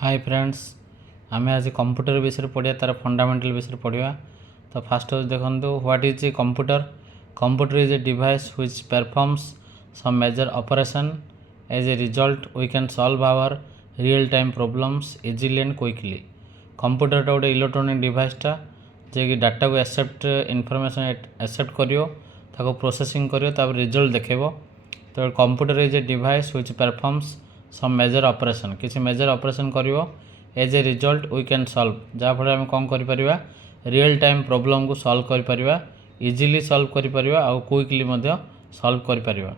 Hi friends, आम आज computer विषय पढ़िया तार फंडामेंटल विषय पढ़ा। तो फास्ट देखो what is a computer. Computer is a device which performs some major operation. As a result we can solve our real time problems easily and quickly. Computer गोटे इलेक्ट्रोनिक डिवाइसटा जे कि डाटा को accept information accept करियो, ताको processing करियो, तापर result देखेबो। तो computer is a device which performs some major operation, किसी मेजर ऑपरेशन करियो। As a result we can solve, जहाँफल आम कौन करिपरिबा, रियल टाइम प्रॉब्लम को सॉल्व करिपरिबा, इजीली सॉल्व करिपरिबा और क्विकली मध्य सॉल्व करिपरिबा।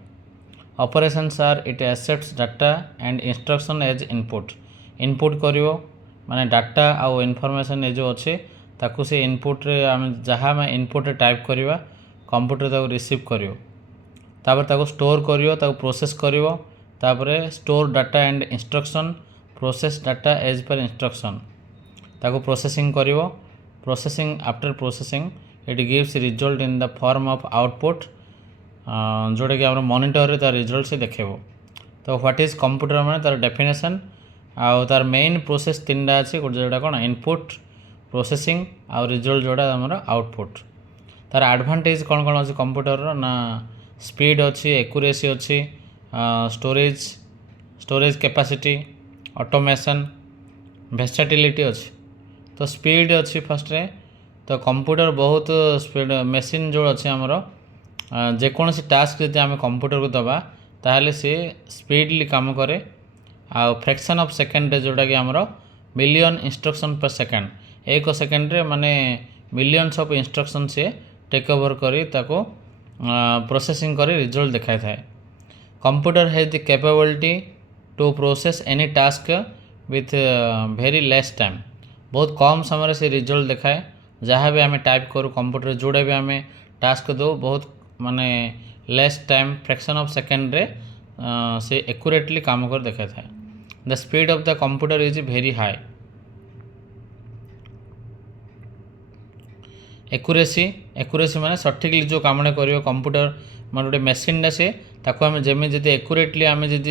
Operations are it accepts data and instruction as input. Input करियो माने डाटा आउ इनफॉरमेशन ए जो अच्छे ताकू से इनपुट रे आम जहाँ आम इनपुट रे टाइप करिबा, कंप्यूटर ताकू रिसीव करियो। तापर ताकू स्टोर करियो, ताकू प्रोसेस करियो। तापरे store data and instruction, process data as per instruction, ताको प्रोसेसिंग करियो। Processing after processing it gives result in the form of output, जोटा कि आम मॉनिटर रे तार रिजल्ट से देखेबो। तो व्हाट इज कंप्यूटर माने तार डेफिनेशन आउ तार मेन प्रोसेस तीनटा अच्छे, गोटे जोटा कौन इनपुट, प्रोसेसिंग आउ रिजल्ट जोटा आमर आउटपुट। तार एडवांटेज कौन कौन अच्छे कंप्यूटर ना, स्पीड अच्छी, एक्यूरेसी अच्छी, स्टोरेज कैपेसिटी, ऑटोमेशन, वर्सेटिलिटी अच्छी। तो स्पीड अच्छी फर्स्ट रे। तो कंप्यूटर बहुत स्पीड मशीन जो अच्छे आमर जेकोसी टास्क जब आम कंप्यूटर को दबा ताहले सी स्पीडली काम करे। आ फ्रैक्शन ऑफ सेकेंड जोटा कि आमर मिलियन इंस्ट्रक्शन पर सेकेंड, एक सेकेंड रे माने मिलियंस ऑफ इंस्ट्रक्शन से टेक ओवर करी ताको प्रोसेसिंग करी रिजल्ट दिखाई थाए। Computer has the capability to process any task with very less time. बहुत कम समय से रिजल्ट दिखाए। जहाँ भी आम टाइप करूँ कंप्यूटर जोड़ा भी आम टास्क दो बहुत माने less time, fraction of second रे से एक्यूरेटली काम कर देखा था। The speed of the computer is very high. Accuracy माने सठिकली जो काम करियो कंप्यूटर मान गोटे मेसीन से ताको आम जमी जब एक्यूरेटली आम जब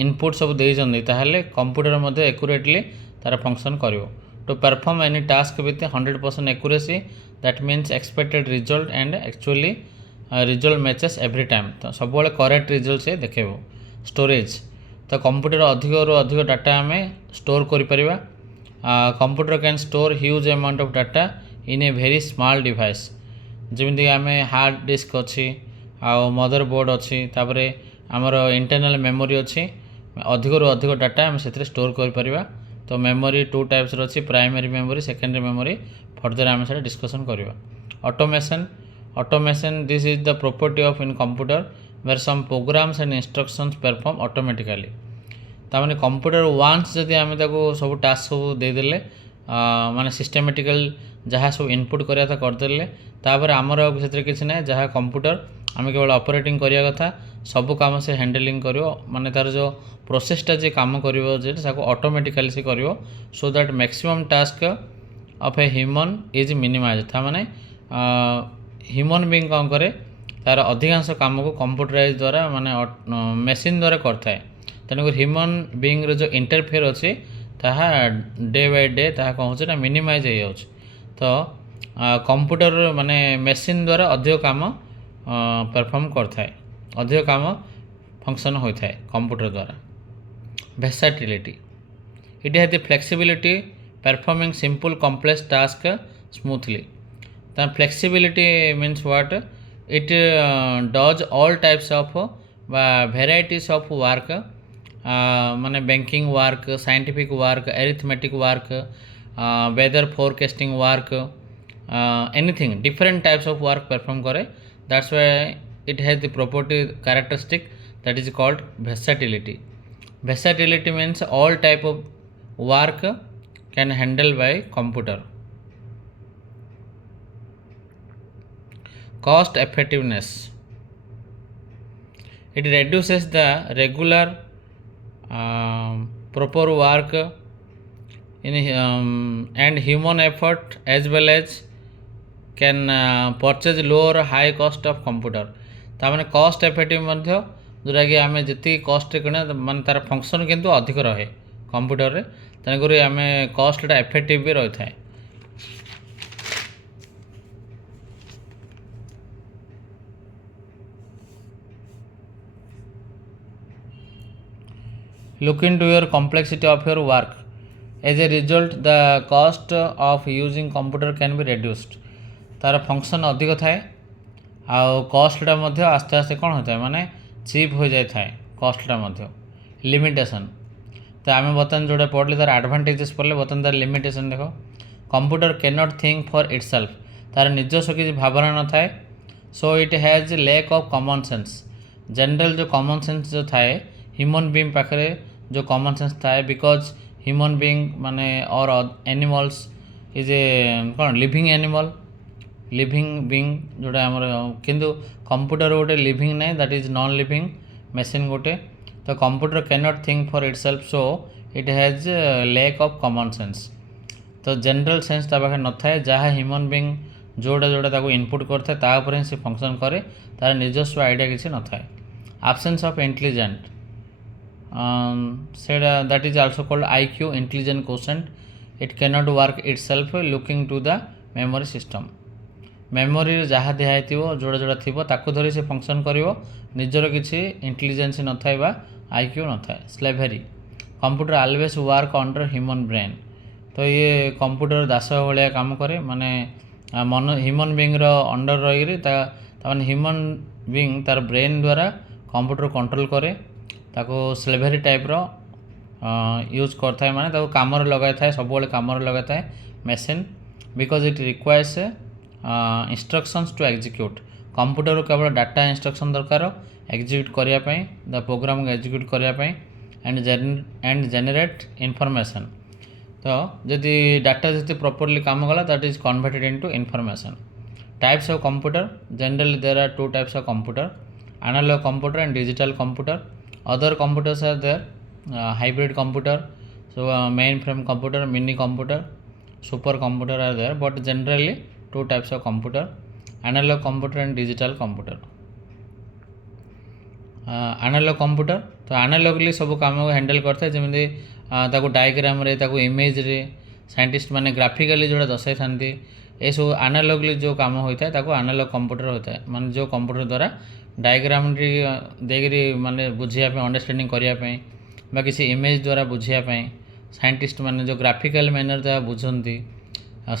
इनपुट सब देइछन्ती ताहले कंप्यूटर मध्य एक्यूरेटली तार फंक्शन करियो। To perform any task with 100% accuracy, that means expected result and actually result matches every time. तो सब करेक्ट रिजल्ट से देखेबो। स्टोरेज, तो कंप्यूटर अधिक रु अधिक डाटा आम स्टोर करिपरिबा। Computer can store huge amount of data in a very small device. जमीक आम हार्ड डिस्क अच्छी आउ मदरबोर्ड अच्छी, तापरे आमर इंटरनल मेमोरी अच्छी, अधिक रु अधिक डाटा आम से स्टोर करिपरिबा। तो मेमोरी टू टाइप्स अच्छी, primary memory, secondary memory. Further आम से डिस्कसन करवा। Automation this is the property of in computer where some programmes and instructions perform automatically. तामाने कंप्यूटर वान्स जदि आम सब टास्क सब देदेले माने सिस्टेमेटिकल जहाँ सब इनपुट करा था करदे, तापर आमर से किसी ना जहाँ कंप्यूटर आम केवल ऑपरेटिंग करिया कथा, सब काम से हैंडलिंग करियो, माने तार जो प्रोसेसटा जे काम करियो जे ताको ऑटोमेटिकली से करियो, so that maximum task of a human is minimise. था माने ह्यूमन बीइंग कौन करे, तार अधिकांश काम को कंप्यूटराइज द्वारा माने मशीन द्वारा करता है। तेणुक ह्यूमन बीइंग रो जो इंटरफेयर अच्छे ताहा डे बाय डे ताहा कौन होचे ना मिनिमाइज हो जाउछ। तो कंप्यूटर माने मशीन द्वारा अधिक काम परफॉर्म करता है, अधिक काम फंक्शन होता है कंप्यूटर द्वारा। Versatility, it has the flexibility performing simple complex task smoothly. तो flexibility means what, it does all types of varieties of work, माने banking work, scientific work, arithmetic work, weather forecasting work, anything different types of work perform करे। That's why it has the property characteristic that is called versatility. Versatility means all type of work can handle by computer. Cost effectiveness, it reduces the regular proper work in and human effort, as well as can purchase lower high cost of computer। तामाने cost effective जोटा कि आम जी कस्ट किणे माने तार function किंतु अधिक रहे कंप्यूटर रे तेणुक आम कस्टा इफेक्टिव भी रही है। Look into your complexity of your work. As a result, the cost of using computer can be reduced. तार फंक्शन अधिक थाए आउ कस्टा आस्ते आस्ते कौन होता है माने चीप हो जाए थाए कस्टा लिमिटेशन। तो आम बर्तमान जोटा पढ़ले तार एडवांटेजेस पढ़ले बर्तमान तार लिमिटेशन देख computer can not think for itself तार निजस्व किसी भावना न थाए so it has lack of common sense general जो कॉमन सेंस जो थाए ह्यूमन बीइंग पाखे जो कॉमन सेंस थाए बिकॉज ह्यूमन बीइंग माने और एनिमल्स इज ए कौन लिविंग एनिमल लिविंग बीइंग जोटा आमर किंतु कंप्यूटर गोटे लिविंग ना that is non living machine गोटे तो computer can not think for itself so it has lack of common sense तो जनरल सेंस ता पाखे न थाए जहाँ ह्यूमन बीइंग जोटा जोटा ताको इनपुट करता तापर से फंक्शन करे तार निजस्व आइडिया किसी न थाए absence of intelligent said that is also called IQ intelligent quotient it cannot work itself looking to the memory system memory जहाँ दिखाई जोड़ा जोड़ा थी ताकू धरी से फंक्शन करिवो निजर किसी इंटेलिजेंस न थाए बा IQ न थाए slavery computer always work under human brain तो ये कंप्यूटर दास भाया काम करे माने मन ह्यूमन बीइंग रो अंडर रही ह्यूमन बीइंग तार ब्रेन द्वारा कंप्यूटर कंट्रोल करे ताको स्लेभरी टाइप रो यूज करता है माने ताको काम लगा था सब काम लगा था machine because it requires instructions to execute computer केवल डाटा इंस्ट्रक्शन दरकार एग्जीक्यूट करने द प्रोग्राम को एग्जीक्यूट करने एंड जेनेरेट इनफॉरमेशन तो जदि डाटा जी प्रॉपर्ली काम गला that is converted into information types of computer generally there are two types of computer analogue computer and digital computer other computers are there hybrid computer so main frame computer mini computer super computer are there but generally two types of computer analog computer and digital computer analog computer तो एनालॉगली सब काम को handle करता है जमी ताको diagram रे ताको इमेज रे साइंटिस्ट माने ग्राफिकली जोड़ा दर्शाई था ये सब एनालॉगली जो काम होता है ताको एनालॉग कंप्यूटर होता है माने जो कंप्यूटर द्वारा डायग्राम देकरी माने बुझिया अंडरस्टैंडिंग करने बा किसी इमेज द्वारा बुझापी साइंटिस्ट माने जो ग्राफिकल मैनर द्वारा बुझंती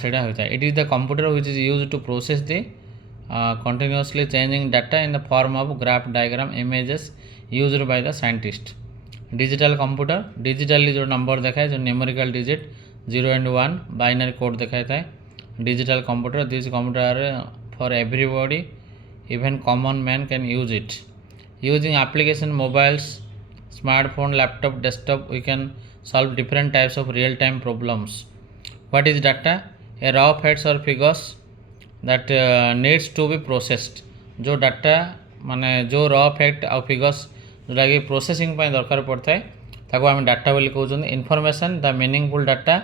सेटा होता है it is the computer which is used to process the continuously changing data in the form of graph diagram images used by the scientist digital computer digitally जो number दिखाए जो numerical digit 0 and 1 binary code दिखाता है digital computer this computer are for everybody even common man can use it using application mobiles smartphone laptop desktop we can solve different types of real time problems what is data a raw facts or figures that needs to be processed जो data माने जो raw fact और figures जोटा कि processing दरकार पड़ता है ताको आम डाटा बोली कहते information the meaningful data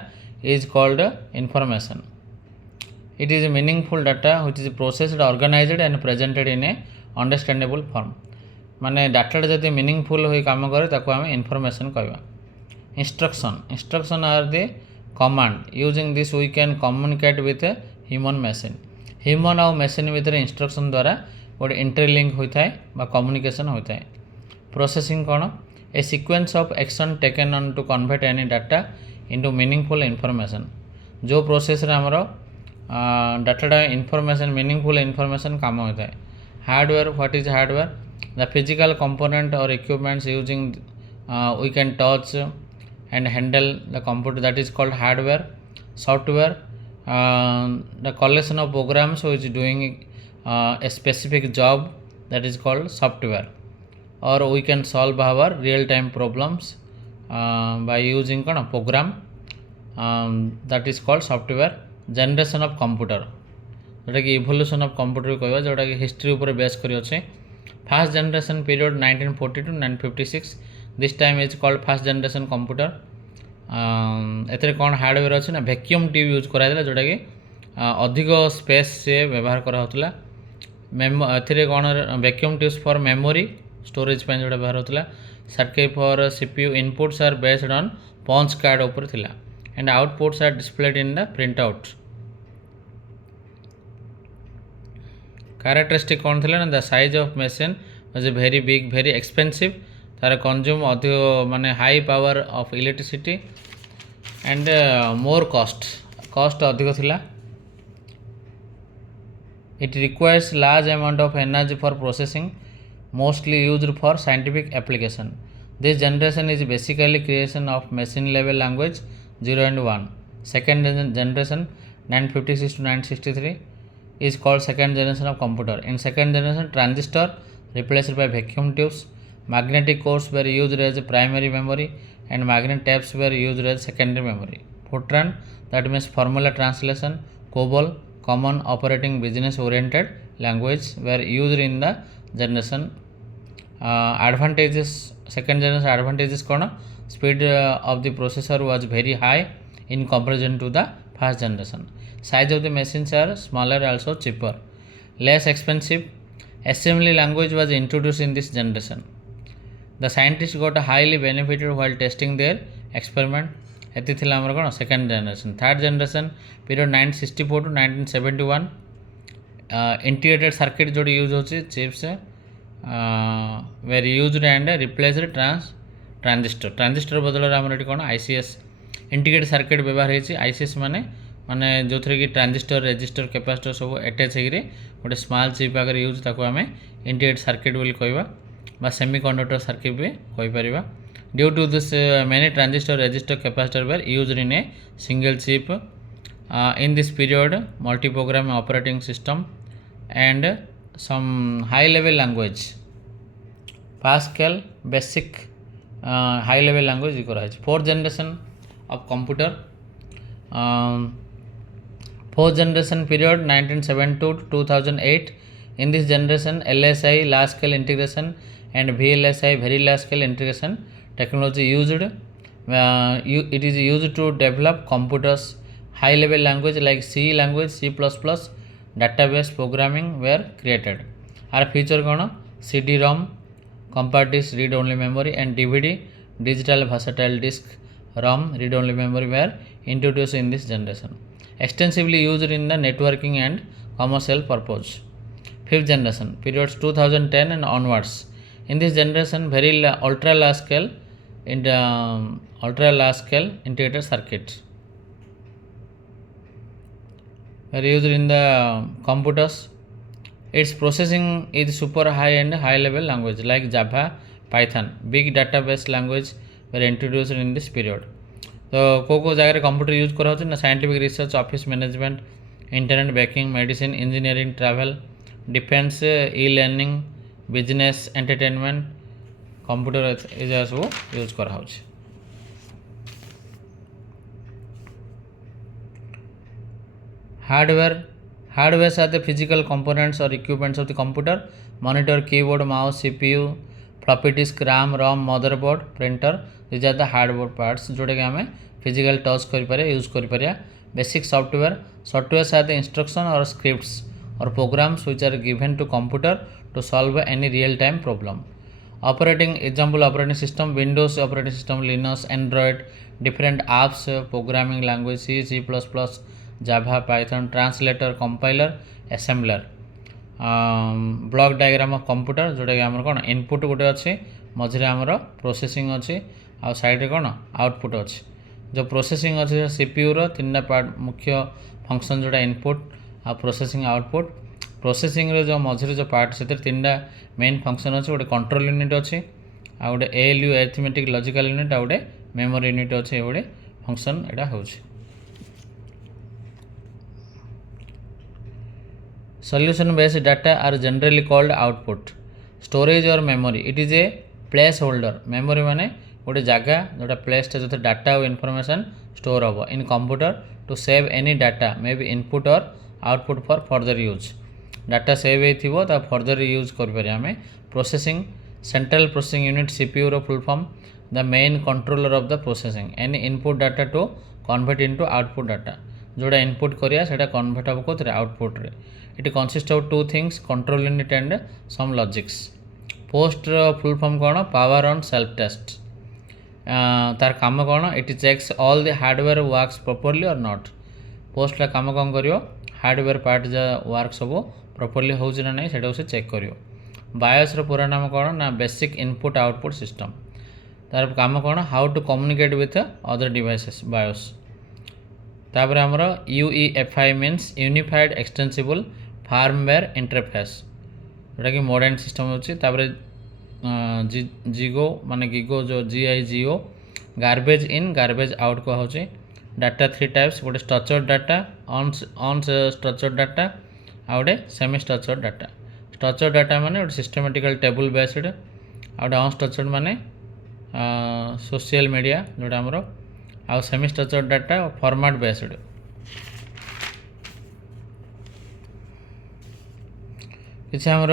is called information it is meaningful data which is processed organised and presented in a understandable form माने डाटा जब मीनिंगफुल हो काम करे ताको आम इनफॉरमेशन कहवा instruction are the command using this we can communicate with human machine human और machine भितर इंस्ट्रक्शन द्वारा गोटे इंटरलिंक होता है बा कम्युनिकेशन होता है प्रोसेसिंग कौन a sequence of action taken on to convert any data into meaningful information जो प्रोसेस रे हमरो डाटा इनफॉरमेशन मीनिंगफुल इनफॉरमेशन काम होता है hardware what is hardware the physical component or equipments using we can touch and handle the computer that is called hardware software the collection of programs which is doing a specific job that is called software or we can solve our real time problems by using program that is called software generation of computer जोटा कि evolution of computer कहवा जोटा कि history ऊपर base करी अच्छे first generation period 1940 to 1956 this time is called first generation computer एथरे कौन हार्डवेयर अच्छे ना वैक्यूम ट्यूब यूज कराइला जोटा कि अधिक स्पेस से व्यवहार करा होतला एथरे कौन vacuum tubes for memory storage पे जोटा व्यवहार होतला circuit for CPU inputs are based on punch card ऊपर थिला and outputs are displayed in the print out characteristic कौन थिला ना the size of machine was very big very expensive तार कंज्यूम अधिक माने high power of electricity and more cost अधिक थिला it requires large amount of energy for processing mostly used for scientific application this generation is basically creation of machine level language 0 and 1 second generation 956 to 963 is called second generation of computer in second generation transistor replaced by vacuum tubes magnetic cores were used as primary memory and magnet tapes were used as secondary memory fortran that means formula translation COBOL common operating business oriented language were used in the generation advantages second generation advantages kona speed of the processor was very high in comparison to the first generation size of the machines are smaller also cheaper less expensive assembly language was introduced in this generation the scientists got highly benefited while testing their experiment ଏତି ଥିଲା ଆମର କ'ଣ second generation third generation period 1964 to 1971 integrated circuit ଯେଉଁଠି use ହେଉଛି chips very used and ରିପ୍ଲେସ୍ଡ transistor ବଦଳରେ ଆମର ଏଠି କ'ଣ ICS ଇଣ୍ଟିଗ୍ରେଟେଡ୍ ସର୍କିଟ୍ ବ୍ୟବହାର ହେଇଛି ICS ମାନେ ଯେଉଁଥିରେ କି ଟ୍ରାଞ୍ଜିଷ୍ଟର ରେଜିଷ୍ଟର କାପାସିଟର ସବୁ ଆଟାଚ୍ ହେଇକିରି ଗୋଟେ ସ୍ମଲ୍ ଚିପ୍ ଆଗରେ ୟୁଜ୍ ତାକୁ ଆମେ ଇଣ୍ଟିଗ୍ରେଟେଡ୍ ସର୍କିଟ୍ ବୋଲି କହିବା ବା ସେମି କଣ୍ଡକ୍ଟର ସର୍କିଟ୍ ବି କହିପାରିବା Due to this, many transistor resistor capacitor were used in a single chip. In this period, multi-program operating system and some high-level language, Pascal, basic high-level language. Fourth generation of computer. Fourth generation period 1972 to 2008. In this generation, LSI large-scale integration and VLSI very large-scale integration technology used it is used to develop computers high level language like C language C++ database programming were created our feature kono CD-ROM compact disk read only memory and DVD digital versatile disk ROM read only memory were introduced in this generation extensively used in the networking and commercial purpose fifth generation periods 2010 and onwards in this generation very ultra large scale integrated circuits are used in the computers its processing is super high and high level language like Java Python big database language were introduced in this period तो को जगह computer use करा होछि ना scientific research office management internet banking medicine engineering travel defence e learning business entertainment computer एजा सब use करा होछि hardware are the physical components or equipments of the computer monitor keyboard mouse CPU floppy disk RAM ROM motherboard printer these are the hardware parts जोटा कि हमें physical touch करि पारे use करि पारे basic software are the instruction or scripts or programs which are given to computer to solve any real time problem operating example operating system Windows operating system Linux Android different apps programming language C++ Java Python translator compiler assembler block diagram of computer जोटा कि हमर कोन input गोटे अछि मझरे हमर processing अछि आ side रे कोन output अछि जो प्रोसेसिंग अछि CPU रो तीनटा पार्ट मुख्य फंक्शन जोटा इनपुट आ प्रोसेसिंग आउटपुट प्रोसेसिंग रे जो मझरे जो पार्ट से तीनटा मेन फंक्शन अछि गोटे कंट्रोल यूनिट अछि आ गोटे ALU अरिथमेटिक लॉजिकल यूनिट आ गोटे मेमोरी यूनिट अछि ए गोटे फंक्शन एटा होछि solution based data are generally called output storage or memory it is a placeholder memory माने गोटे जगह जोटा प्लेस जो डाटा और इनफॉरमेशन स्टोर हम in computer to save any data may be input और output for further use data save होता further use करें processing central processing unit CPU रो full form the main controller of the processing any input data to convert into output data जोड़ा input करिया सेटा convert हम कोथरे output रे it consist of two things control unit and some logics post full form कौन power on self test तार काम कौन it checks all the hardware works properly or not पोस्टला काम कौन करियो हार्डवेयर पार्ट जा वर्क सब प्रॉपर्ली होउछि ना नहीं सेटा से चेक करियो बायोस रो पूरा नाम कौन ना बेसिक इनपुट आउटपुट सिस्टम तार काम कौन how to communicate with other devices BIOS तापर हमर UEFI means unified extensible firmware interface जोटा कि मॉडर्न सिस्टम होछि तापर जिगो माने गिगो जो GIGO garbage in garbage out को होछि डाटा 3 टाइप्स गोटे structured data on structured data आ गोटे semi structured data structured data माने गोटे सिस्टमैटिकल टेबल बेस्ड आ गोटे अनस्ट्रक्चर्ड माने सोशल मीडिया जोटा हमर आ semi structured data format based किसी हमर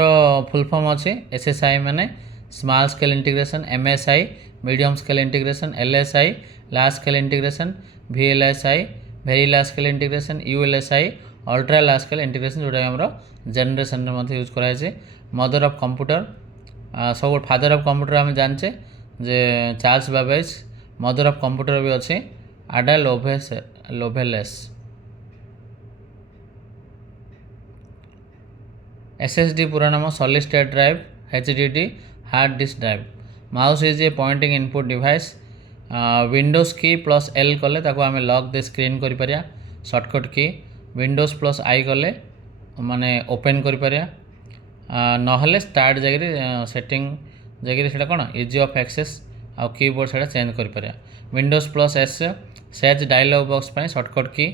फुल फॉर्म अच्छे SSI माने small scale integration MSI medium scale integration LSI large scale integration VLSI very large scale integration ULSI ultra large scale integration जोटा हमर generation रे यूज कराए छे mother of computer सब फादर ऑफ कंप्यूटर हम जानचे जे Charles Babbage mother of computer भी अच्छे आडा लोवेलेस SSD पूरा नाम solid state drive HDD hard disk drive mouse is a Poynting input device Windows की प्लस L कले ताको आमे लॉक दे स्क्रीन करि परिया शॉर्टकट की विंडोज प्लस I कले माने ओपन करि परिया नहले स्टार्ट जगरी सेटिंग जगरी सेटा कोन इजी ऑफ एक्सेस आ कीबोर्ड सेटा चेंज करि परिया Windows plus S says dialogue box पय शॉर्टकट की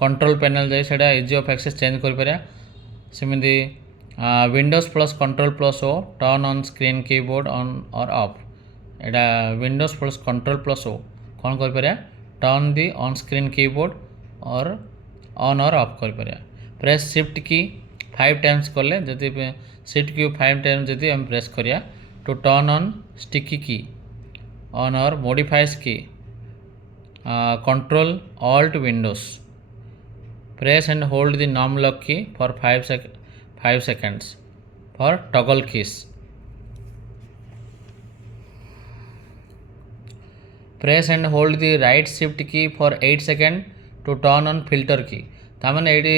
कंट्रोल पैनल जाय सेटा इजी ऑफ एक्सेस चेंज करि परिया सेमिति Windows plus control plus O turn on screen keyboard on और ऑफ एटा Windows plus control plus O कौन कर परिया turn the on screen keyboard और ऑन और ऑफ कर परिया प्रेस शिफ्ट की 5 टाइम्स कले जति शिफ्ट की 5 टाइम्स जति हम प्रेस करिया टू टर्न ऑन स्टिकी की ऑन और मॉडिफाइज की control alt Windows press and hold the num lock key for 5 seconds for toggle keys press and hold the right shift key for 8 seconds to turn on filter key तामाने एडी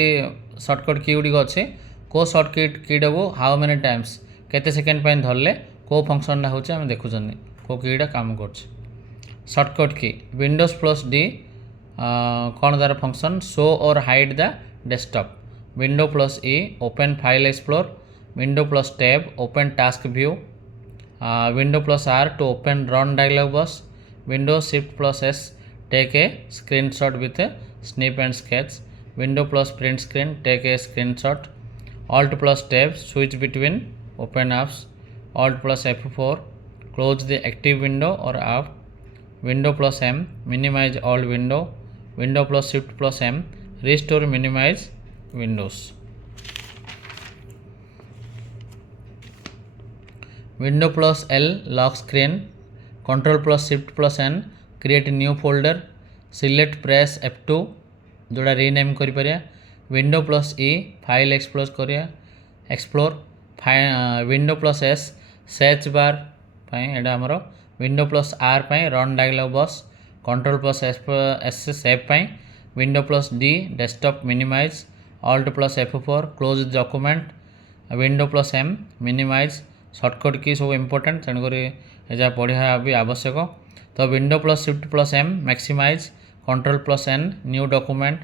shortcut key गुडी अच्छे को shortcut key डबो how many times केते second पे धरले को फंक्शन ना होचे हम देखुछन को कीडा काम करछ शॉर्टकट की विंडोज प्लस D कौन दार फंक्शन शो और hide the desktop window plus E open file explore window plus tab open task view window plus R to open run dialogue box window shift plus S take a screenshot with snip and sketch window plus print screen take a screenshot alt plus tab switch between open apps alt plus F4 close the active window और app window plus M minimise all window window plus shift plus M restore minimise windows window plus L lock screen control plus shift plus N create new folder select press F2 जोड़ा rename करि परिया window plus E file explore window plus S search bar पय एडा हमरो window plus R पय run dialogue box control plus S save पय window plus D desktop minimise alt plus F4 close document window plus M minimise shortcut key सब important तेणुकरी एजा पढ़ा भी आवश्यक तो window plus shift plus M maximize control plus N new document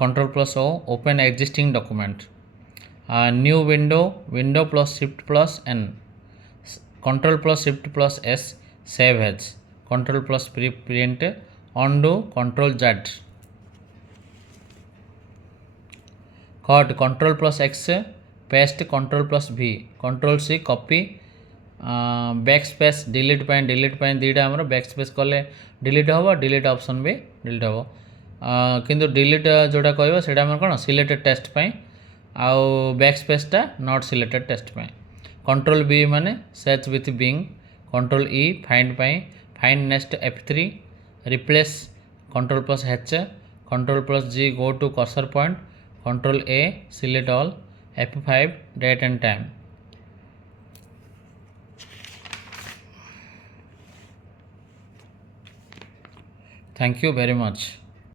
control plus O open existing document new window plus shift plus N control plus shift plus S save as control plus print undo control Z cut control plus X paste control plus V control C copy backspace delete पे दीटा हमर backspace कले delete हम delete option भी delete हम किंतु delete जोटा कहबो सेटा हमर कोन सिलेक्टेड टेस्ट पे आउ बैक स्पेसटा नॉट सिलेक्टेड टेस्ट पे कंट्रोल B माने search with Bing control E find पे find next F3 replace control plus H control plus G go to cursor point control A select all F5 date and time Thank you very much.